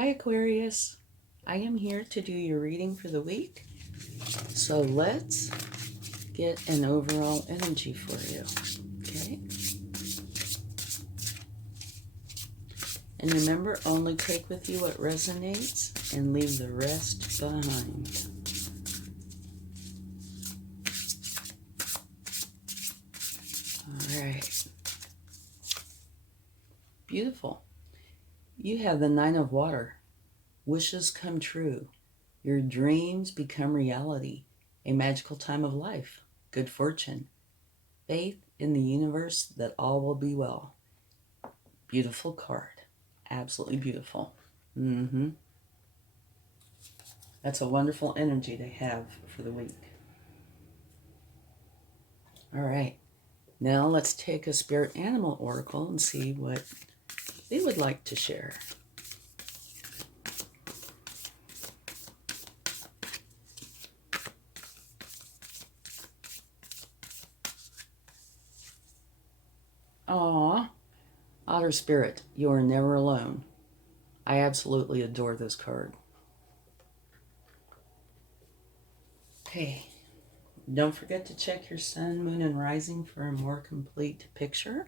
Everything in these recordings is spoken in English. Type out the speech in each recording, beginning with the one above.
Hi Aquarius, I am here to do your reading for the week. So let's get an overall energy for you, okay? And remember, only take with you what resonates and leave the rest behind. All right. Beautiful. You have the Nine of Water. Wishes come true. Your dreams become reality. A magical time of life. Good fortune. Faith in the universe that all will be well. Beautiful card. Absolutely beautiful. That's a wonderful energy to have for the week. All right. Now let's take a spirit animal oracle and see what they would like to share. Aw, Otter Spirit, you are never alone. I absolutely adore this card. Okay, don't forget to check your sun, moon, and rising for a more complete picture.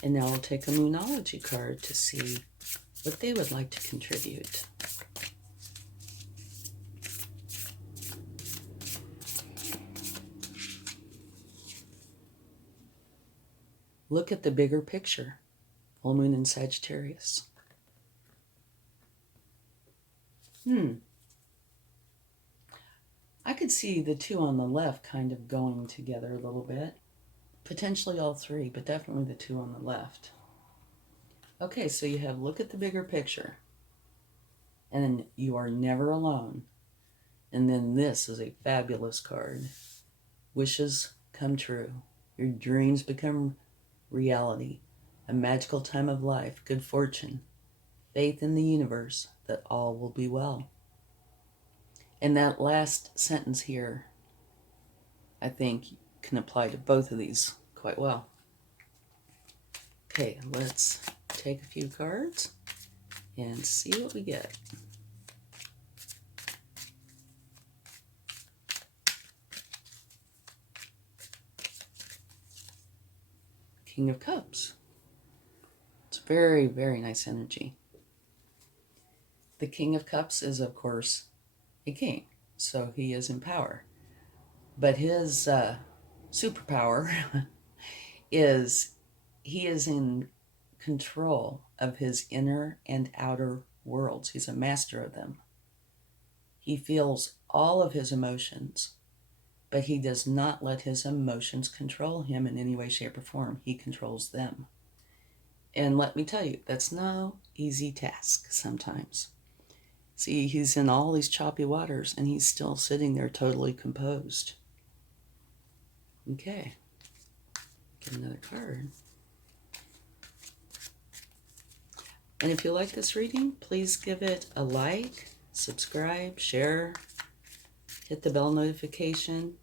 And now we'll take a Moonology card to see what they would like to contribute. Look at the bigger picture. Full moon in Sagittarius. I could see the two on the left kind of going together a little bit. Potentially all three, but definitely the two on the left. Okay, so you have look at the bigger picture. And then you are never alone. And then this is a fabulous card. Wishes come true. Your dreams become reality. A magical time of life. Good fortune. Faith in the universe that all will be well. And that last sentence here, I think, can apply to both of these quite well. Okay, let's take a few cards and see what we get. King of Cups. It's very, very nice energy. The King of Cups is, of course, a king, so he is in power. But his superpower is he is in control of his inner and outer worlds. He's a master of them. He feels all of his emotions, but he does not let his emotions control him in any way, shape, or form. He controls them. And let me tell you, that's no easy task sometimes. See, he's in all these choppy waters, and he's still sitting there totally composed. Okay. Get another card. And if you like this reading, please give it a like, subscribe, share, hit the bell notification.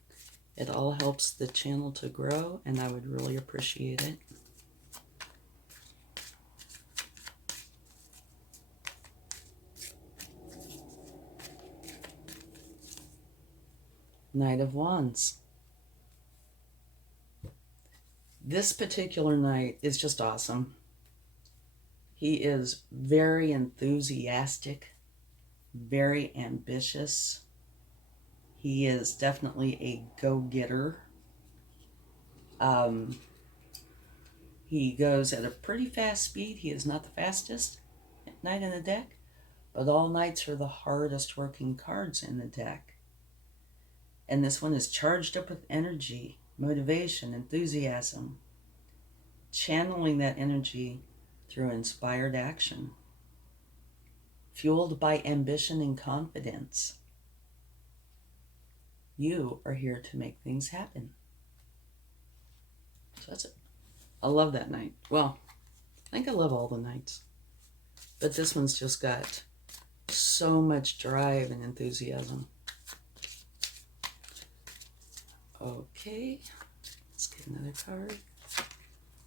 It all helps the channel to grow, and I would really appreciate it. Knight of Wands. This particular knight is just awesome. He is very enthusiastic, very ambitious. He is definitely a go-getter. He goes at a pretty fast speed. He is not the fastest knight in the deck, but all knights are the hardest working cards in the deck. And this one is charged up with energy, motivation, enthusiasm, channeling that energy through inspired action, fueled by ambition and confidence. You are here to make things happen. So that's it. I love that knight. Well, I think I love all the knights, but this one's just got so much drive and enthusiasm. Okay, let's get another card.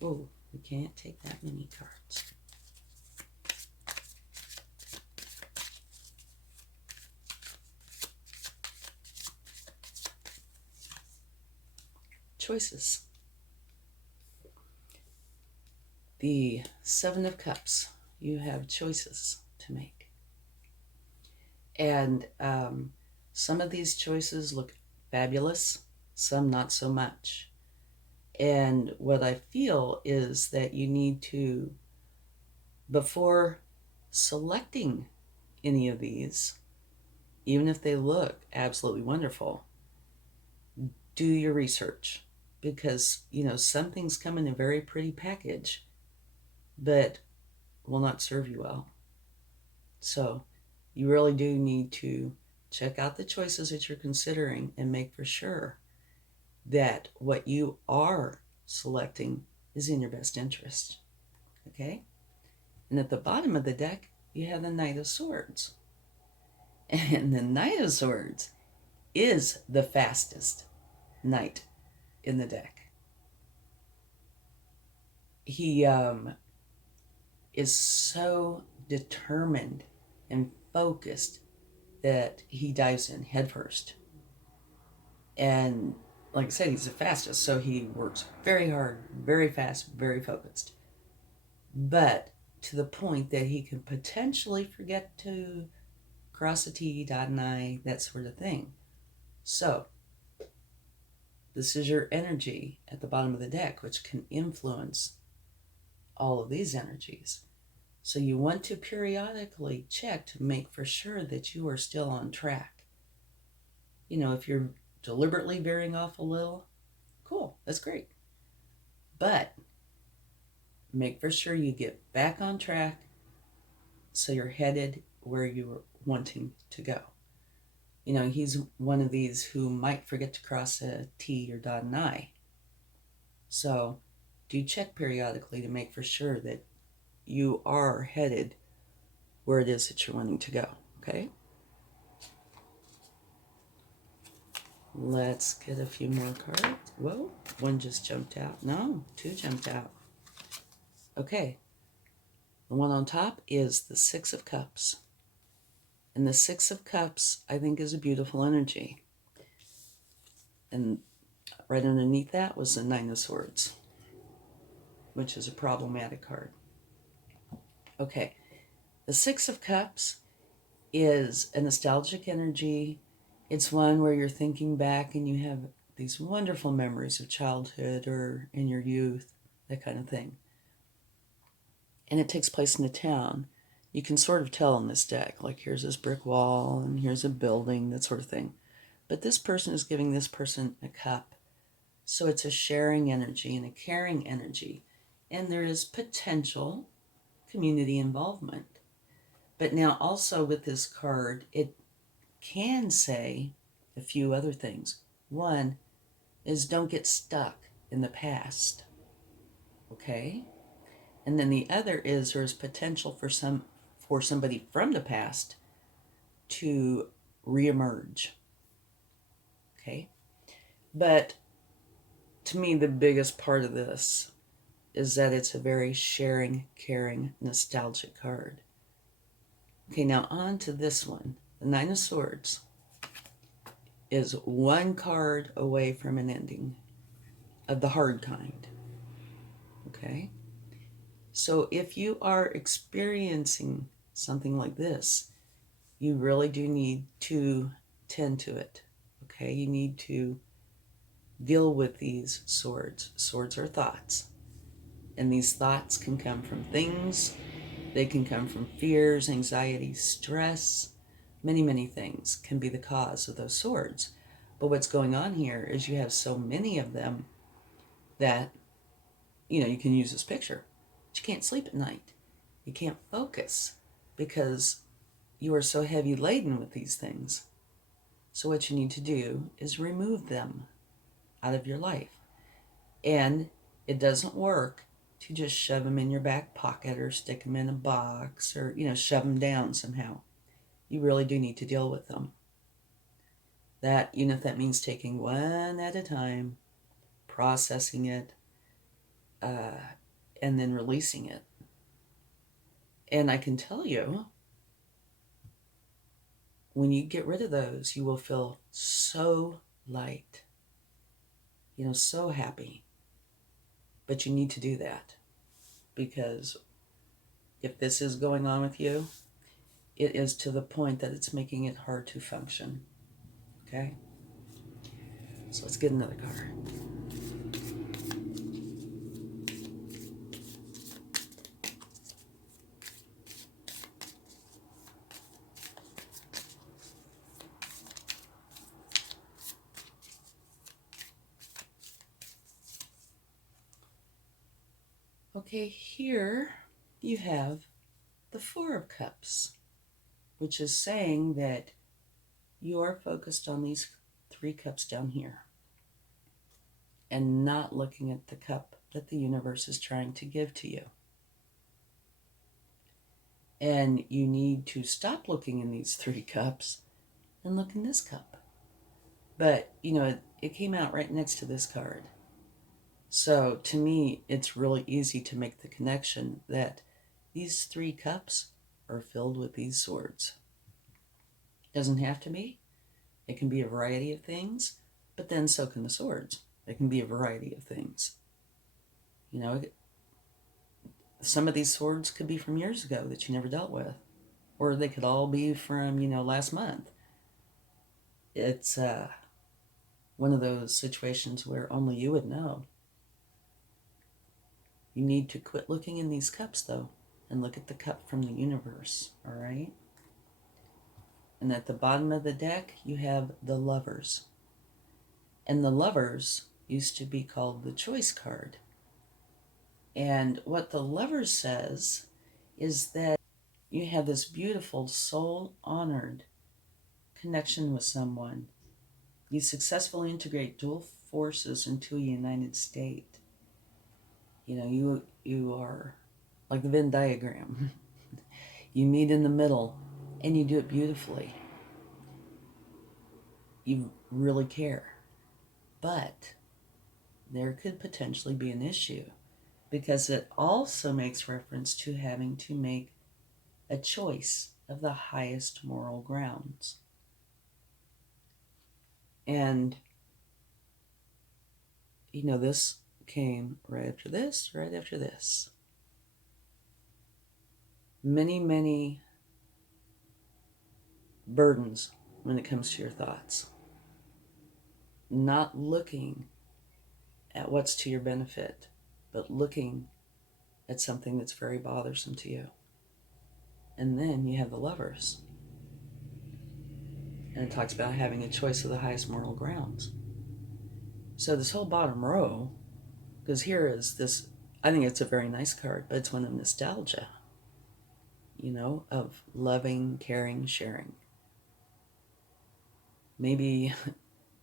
Oh, we can't take that many cards. Choices. The Seven of Cups. You have choices to make. And some of these choices look fabulous, some not so much. And what I feel is that you need to, before selecting any of these, even if they look absolutely wonderful, do your research. Because, some things come in a very pretty package, but will not serve you well. So you really do need to check out the choices that you're considering and make for sure that what you are selecting is in your best interest. Okay? And at the bottom of the deck, you have the Knight of Swords. And the Knight of Swords is the fastest knight in the deck. He is so determined and focused that he dives in headfirst. And like I said, he's the fastest, so he works very hard, very fast, very focused. But to the point that he can potentially forget to cross a T, dot an I, that sort of thing. So this is your energy at the bottom of the deck, which can influence all of these energies. So you want to periodically check to make for sure that you are still on track. If you're deliberately veering off a little, cool, that's great. But make for sure you get back on track so you're headed where you're wanting to go. He's one of these who might forget to cross a T or dot an I. So do check periodically to make for sure that you are headed where it is that you're wanting to go, okay? Let's get a few more cards. Whoa, one just jumped out. No, two jumped out. Okay, the one on top is the Six of Cups. And the Six of Cups, I think, is a beautiful energy. And right underneath that was the Nine of Swords, which is a problematic card. Okay, the Six of Cups is a nostalgic energy. It's one where you're thinking back and you have these wonderful memories of childhood or in your youth, that kind of thing. And it takes place in a town. You can sort of tell in this deck, like here's this brick wall and here's a building, that sort of thing. But this person is giving this person a cup. So it's a sharing energy and a caring energy. And there is potential community involvement. But now also with this card, it can say a few other things. One is don't get stuck in the past. Okay? And then the other is there's potential for somebody from the past to reemerge. Okay? But to me, the biggest part of this is that it's a very sharing, caring, nostalgic card. Okay, now on to this one. The Nine of Swords is one card away from an ending of the hard kind. Okay? So if you are experiencing something like this, you really do need to tend to it. Okay? You need to deal with these swords. Swords are thoughts. And these thoughts can come from things. They can come from fears, anxiety, stress. Many, many things can be the cause of those swords. But what's going on here is you have so many of them that, you can use this picture. But you can't sleep at night. You can't focus because you are so heavy laden with these things. So what you need to do is remove them out of your life. And it doesn't work to just shove them in your back pocket or stick them in a box or, shove them down somehow. You really do need to deal with them. That, if that means taking one at a time, processing it, and then releasing it. And I can tell you, when you get rid of those, you will feel so light, so happy. But you need to do that, because if this is going on with you, it is to the point that it's making it hard to function. Okay? So let's get another card. Okay, here you have the Four of Cups, which is saying that you are focused on these 3 cups down here and not looking at the cup that the universe is trying to give to you. And you need to stop looking in these 3 cups and look in this cup. But, it came out right next to this card. So to me, it's really easy to make the connection that these 3 cups are filled with these swords. Doesn't have to be. It can be a variety of things, but then so can the swords. It can be a variety of things. Some of these swords could be from years ago that you never dealt with, or they could all be from, last month. It's one of those situations where only you would know. You need to quit looking in these cups, though, and look at the cup from the universe, all right? And at the bottom of the deck, you have the Lovers. And the Lovers used to be called the Choice card. And what the Lovers says is that you have this beautiful, soul-honored connection with someone. You successfully integrate dual forces into a united state. You are like the Venn diagram. You meet in the middle, and you do it beautifully. You really care. But there could potentially be an issue, because it also makes reference to having to make a choice of the highest moral grounds. And, this came right after this, right after this. Many, many burdens when it comes to your thoughts. Not looking at what's to your benefit, but looking at something that's very bothersome to you. And then you have the Lovers. And it talks about having a choice of the highest moral grounds. So this whole bottom row, because here is this, I think it's a very nice card, but it's one of nostalgia, of loving, caring, sharing. Maybe,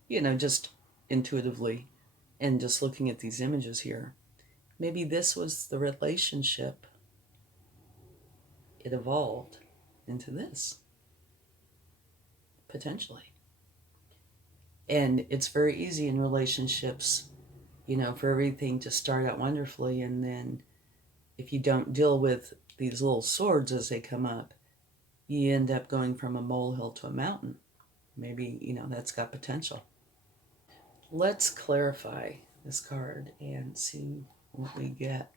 just intuitively, and just looking at these images here, maybe this was the relationship. It evolved into this, potentially. And it's very easy in relationships, for everything to start out wonderfully, and then if you don't deal with these little swords as they come up, you end up going from a molehill to a mountain. Maybe, that's got potential. Let's clarify this card and see what we get.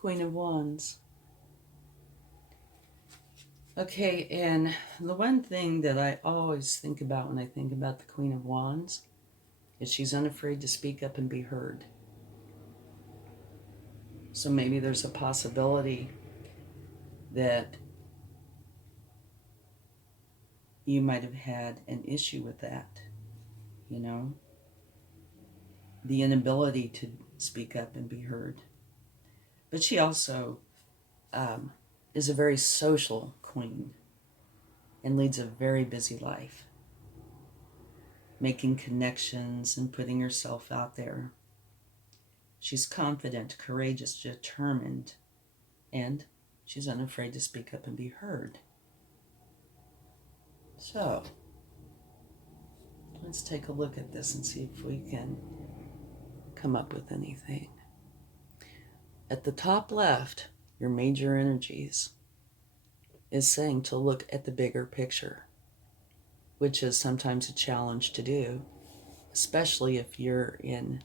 Queen of Wands. Okay, and the one thing that I always think about when I think about the Queen of Wands is she's unafraid to speak up and be heard. So maybe there's a possibility that you might have had an issue with that, the inability to speak up and be heard. But she also is a very social queen and leads a very busy life. making connections and putting herself out there. She's confident, courageous, determined, and she's unafraid to speak up and be heard. So, let's take a look at this and see if we can come up with anything. At the top left, your major energies is saying to look at the bigger picture, which is sometimes a challenge to do, especially if you're in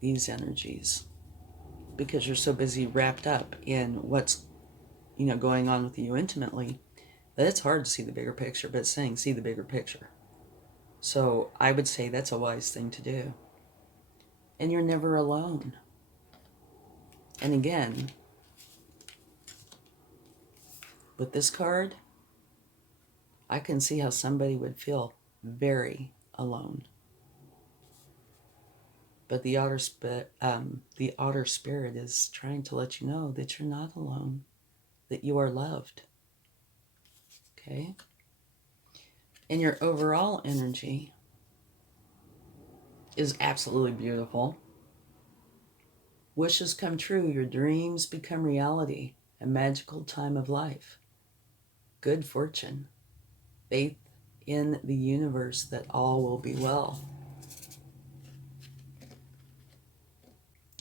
these energies, because you're so busy wrapped up in what's going on with you intimately that it's hard to see the bigger picture. But it's saying see the bigger picture, so I would say that's a wise thing to do. And you're never alone. And again, with this card, I can see how somebody would feel very alone. But the outer spirit is trying to let you know that you're not alone, that you are loved. Okay? And your overall energy is absolutely beautiful. Wishes come true, your dreams become reality, a magical time of life, good fortune, faith in the universe that all will be well.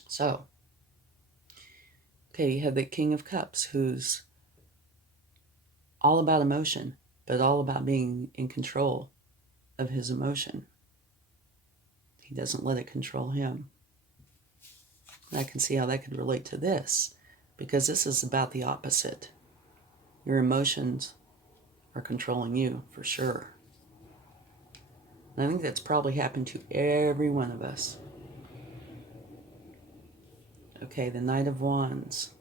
So, okay, you have the King of Cups, who's all about emotion, but all about being in control of his emotion. He doesn't let it control him. And I can see how that could relate to this, because this is about the opposite. Your emotions are controlling you, for sure. And I think that's probably happened to every one of us. Okay, the Knight of Wands.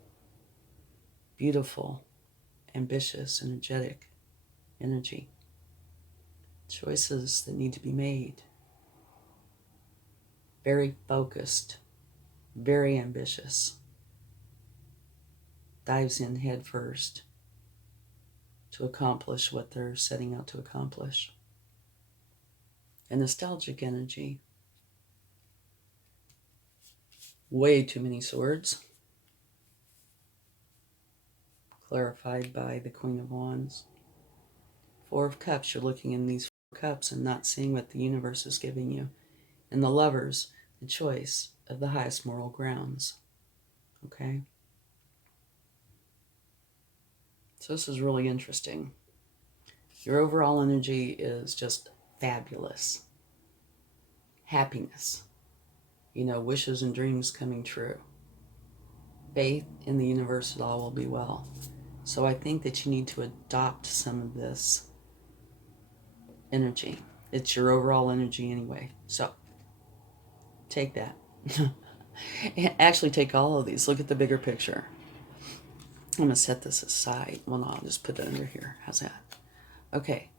Beautiful, ambitious, energetic energy. Choices that need to be made. Very focused, very ambitious. Dives in head first to accomplish what they're setting out to accomplish. A nostalgic energy. Way too many swords. Clarified by the Queen of Wands. Four of Cups. You're looking in these four cups and not seeing what the universe is giving you. And the Lovers, the choice of the highest moral grounds. Okay? So this is really interesting. Your overall energy is just fabulous. Happiness. Wishes and dreams coming true. Faith in the universe that all will be well. So I think that you need to adopt some of this energy. It's your overall energy anyway. So take that. Actually, take all of these. Look at the bigger picture. I'm going to set this aside. Well, no, I'll just put it under here. How's that? Okay.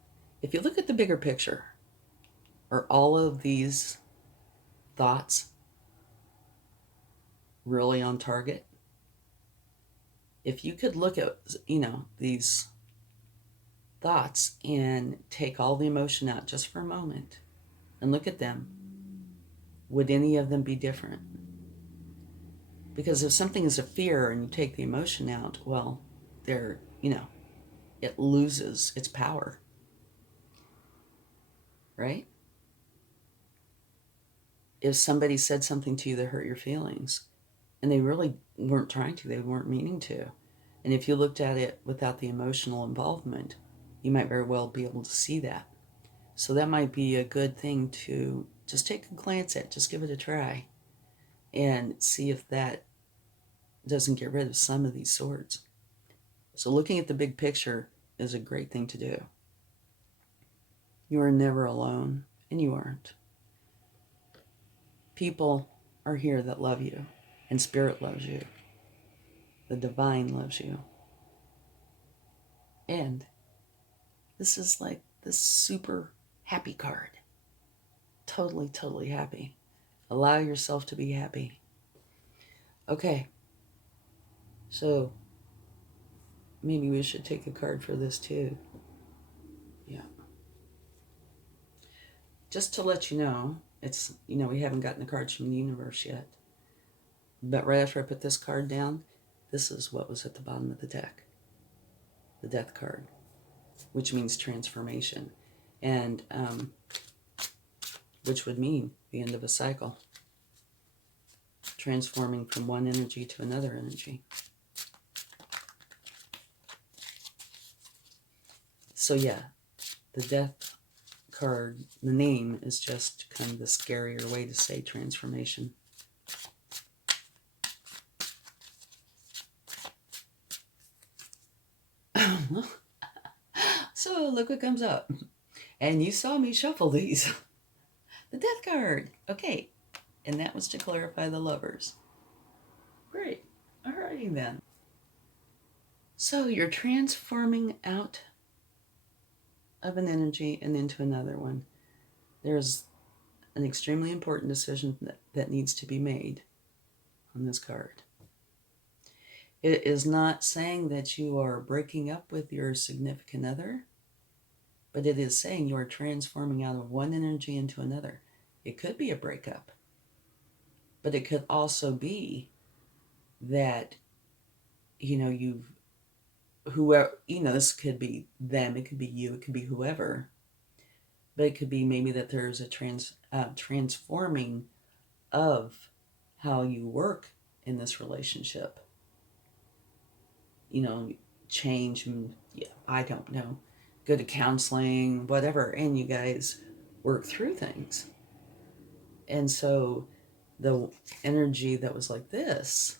If you look at the bigger picture, are all of these thoughts really on target? If you could look at, these thoughts and take all the emotion out just for a moment and look at them, would any of them be different? Because if something is a fear and you take the emotion out, well, it loses its power. Right? If somebody said something to you that hurt your feelings, and they really weren't trying to, they weren't meaning to, and if you looked at it without the emotional involvement, you might very well be able to see that. So that might be a good thing to just take a glance at, just give it a try, and see if that doesn't get rid of some of these swords. So looking at the big picture is a great thing to do. You are never alone, and you aren't. People are here that love you, and Spirit loves you. The divine loves you. And this is like this super happy card. Totally, totally happy. Allow yourself to be happy. Okay. So maybe we should take a card for this too. Yeah. just to let you know, it's, we haven't gotten the cards from the universe yet. But right after I put this card down, this is what was at the bottom of the deck. The Death card, which means transformation. And which would mean the end of a cycle. Transforming from one energy to another energy. So yeah, the Death card, the name is just kind of the scarier way to say transformation. So look what comes up. And you saw me shuffle these. The Death card. Okay. And that was to clarify the Lovers. Great. Alrighty then. So you're transforming out of an energy and into another one. There's an extremely important decision that needs to be made on this card. It is not saying that you are breaking up with your significant other, but it is saying you are transforming out of one energy into another. It could be a breakup, but it could also be that, whoever, this could be them, it could be you, it could be whoever, but it could be maybe that there's a transforming of how you work in this relationship. Change, I don't know, go to counseling, whatever, and you guys work through things. And so the energy that was like this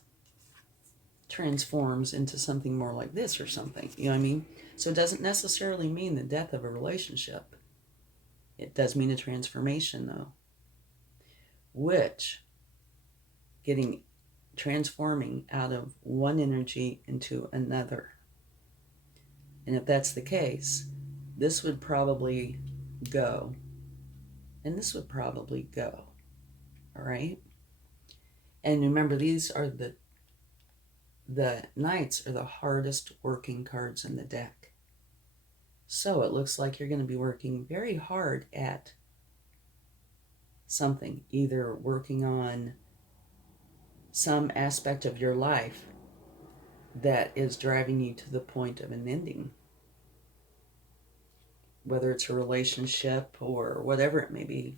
transforms into something more like this or something. You know what I mean? So it doesn't necessarily mean the death of a relationship. It does mean a transformation, though. Which, transforming out of one energy into another. And if that's the case, this would probably go, and this would probably go. All right? And remember, these are the Knights are the hardest working cards in the deck. So it looks like you're going to be working very hard at something, either working on some aspect of your life that is driving you to the point of an ending. Whether it's a relationship or whatever it may be.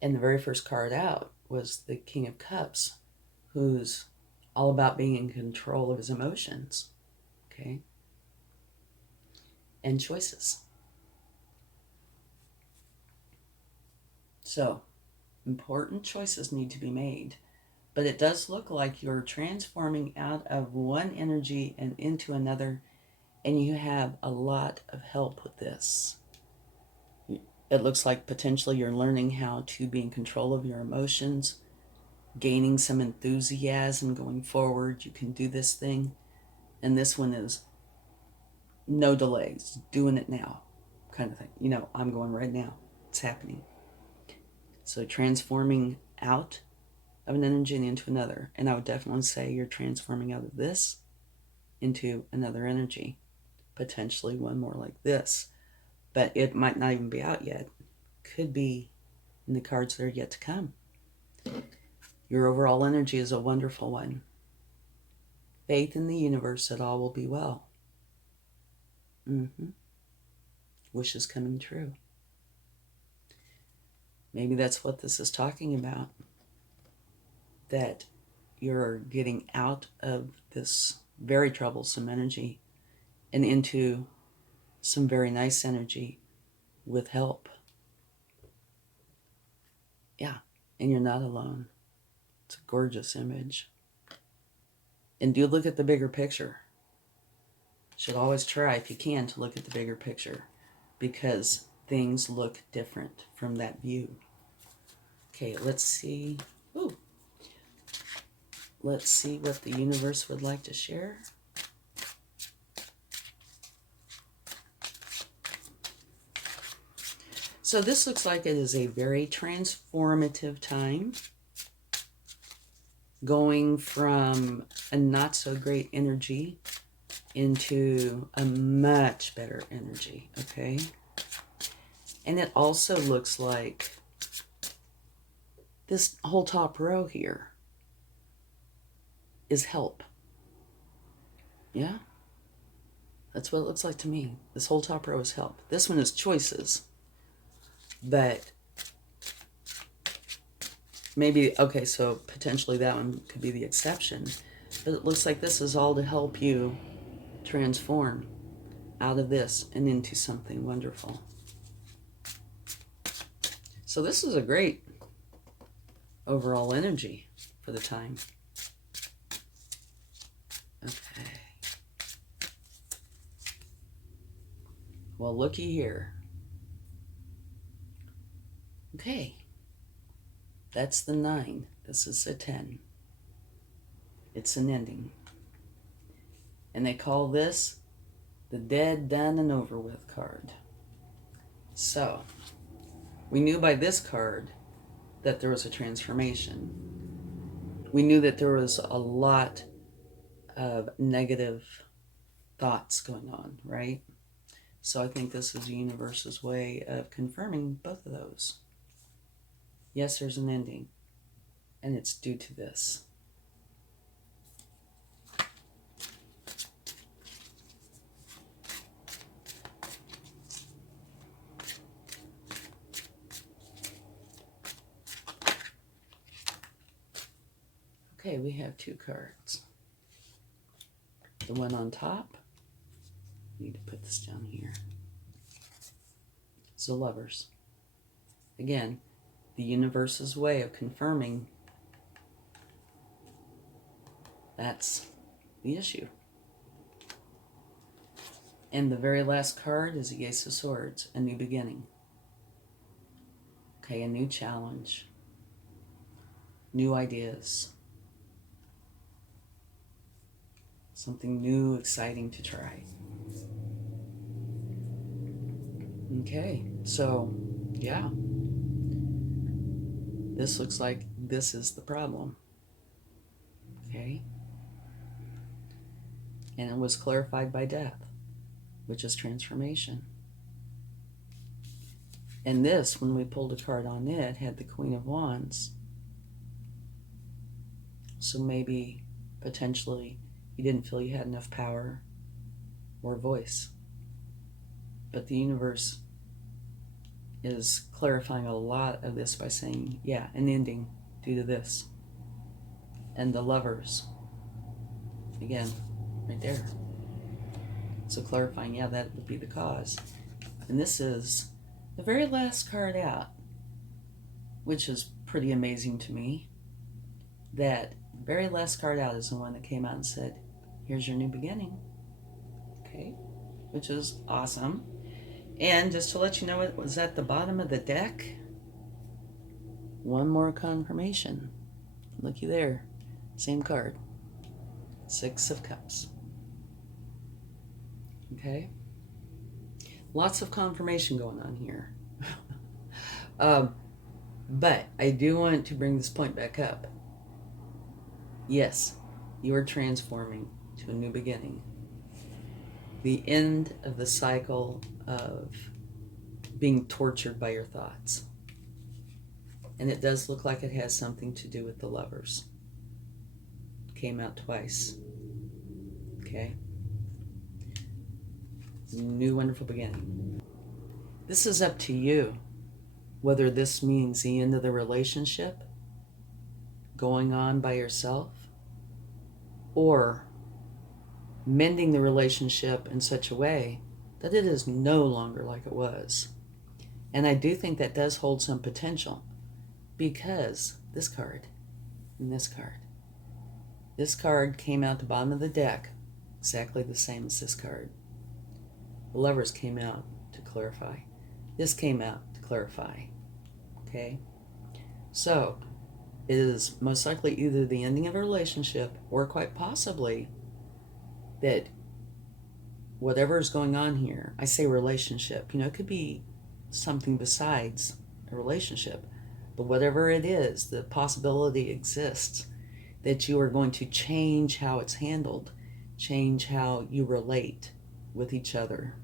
And the very first card out was the King of Cups, who's all about being in control of his emotions. Okay? And choices. So, important choices need to be made. But it does look like you're transforming out of one energy and into another, and you have a lot of help with this. It looks like potentially you're learning how to be in control of your emotions, gaining some enthusiasm going forward. You can do this thing. And this one is no delays, doing it now kind of thing. I'm going right now. It's happening. So transforming out of an energy and into another. And I would definitely say you're transforming out of this into another energy. Potentially one more like this. But it might not even be out yet. Could be in the cards that are yet to come. Your overall energy is a wonderful one. Faith in the universe that all will be well. Wishes coming true. Maybe that's what this is talking about. That you're getting out of this very troublesome energy and into some very nice energy with help. Yeah, and you're not alone. It's a gorgeous image. And do look at the bigger picture. Should always try, if you can, to look at the bigger picture, because things look different from that view. Okay, let's see. Let's see what the universe would like to share. So this looks like it is a very transformative time, going from a not so great energy into a much better energy, okay? And it also looks like this whole top row here is help. Yeah? That's what it looks like to me. This whole top row is help. This one is choices. But maybe, okay, so potentially that one could be the exception. But it looks like this is all to help you transform out of this and into something wonderful. So this is a great overall energy for the time. Okay. Well, looky here. Okay. That's the 9. This is a 10. It's an ending. And they call this the dead, done, and over with card. So, we knew by this card that there was a transformation. We knew that there was a lot of negative thoughts going on, right? So I think this is the universe's way of confirming both of those. Yes, there's an ending, and it's due to this. Okay, we have 2 cards. The one on top, I need to put this down here. It's the Lovers. Again, the universe's way of confirming that's the issue. And the very last card is the Ace of Swords, a new beginning. Okay, a new challenge, new ideas, something new, exciting to try. Okay, so yeah, this looks like this is the problem. Okay, and it was clarified by death, which is transformation. And this, when we pulled a card on it, had the Queen of Wands. So maybe, potentially, you didn't feel you had enough power or voice. But the universe is clarifying a lot of this by saying, yeah, an ending due to this. And the Lovers, again, right there. So clarifying, yeah, that would be the cause. And this is the very last card out, which is pretty amazing to me. That very last card out is the one that came out and said, here's your new beginning. Okay, which is awesome. And just to let you know, it was at the bottom of the deck. One more confirmation. Looky there. Same card. 6 of Cups. Okay. Lots of confirmation going on here. But I do want to bring this point back up. Yes, you are transforming to a new beginning. The end of the cycle of being tortured by your thoughts. And it does look like it has something to do with the Lovers. Came out twice. Okay. New wonderful beginning. This is up to you. Whether this means the end of the relationship, going on by yourself, or mending the relationship in such a way that it is no longer like it was. And I do think that does hold some potential, because this card and this card came out the bottom of the deck exactly the same as this card. The Lovers came out to clarify. This came out to clarify. Okay? So, it is most likely either the ending of a relationship, or quite possibly that whatever is going on here, I say relationship, it could be something besides a relationship, but whatever it is, the possibility exists that you are going to change how it's handled, change how you relate with each other.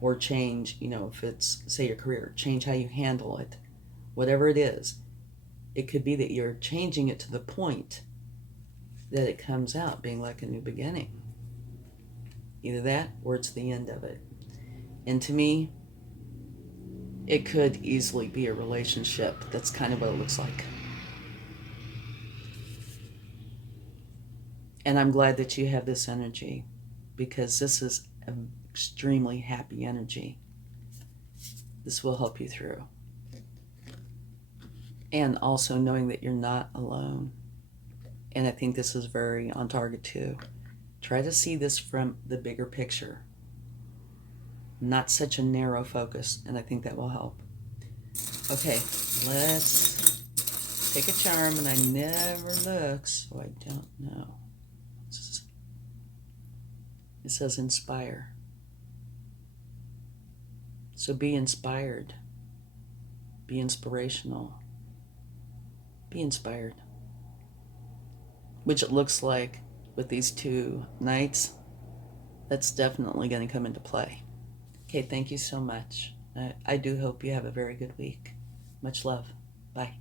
or change, if it's, say, your career, change how you handle it. Whatever it is, it could be that you're changing it to the point that it comes out being like a new beginning. Either that or it's the end of it. And to me, it could easily be a relationship. That's kind of what it looks like. And I'm glad that you have this energy, because this is an extremely happy energy. This will help you through. And also knowing that you're not alone. And I think this is very on target too. Try to see this from the bigger picture, not such a narrow focus, and I think that will help. Okay, let's take a charm, and I never look, so I don't know. It says inspire. So be inspired. Be inspirational. Be inspired. Which it looks like with these two knights, that's definitely going to come into play. Okay, thank you so much. I do hope you have a very good week. Much love. Bye.